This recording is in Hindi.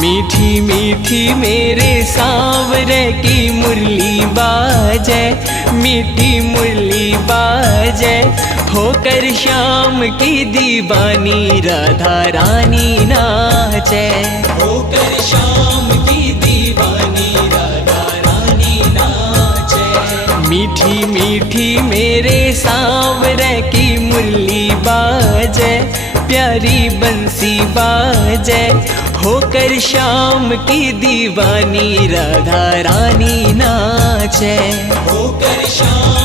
मीठी मीठी मेरे सांवरे की मुरली बाजे, मीठी मुरली बाजे, होकर श्याम की दीवानी राधा रानी नाचे, होकर श्याम की दीवानी राधा रानी नाचे। मीठी मीठी मेरे सांवरे की मुरली बाजे, प्यारी बंसी बाजे, होकर श्याम की दीवानी राधा रानी नाचे, होकर श्याम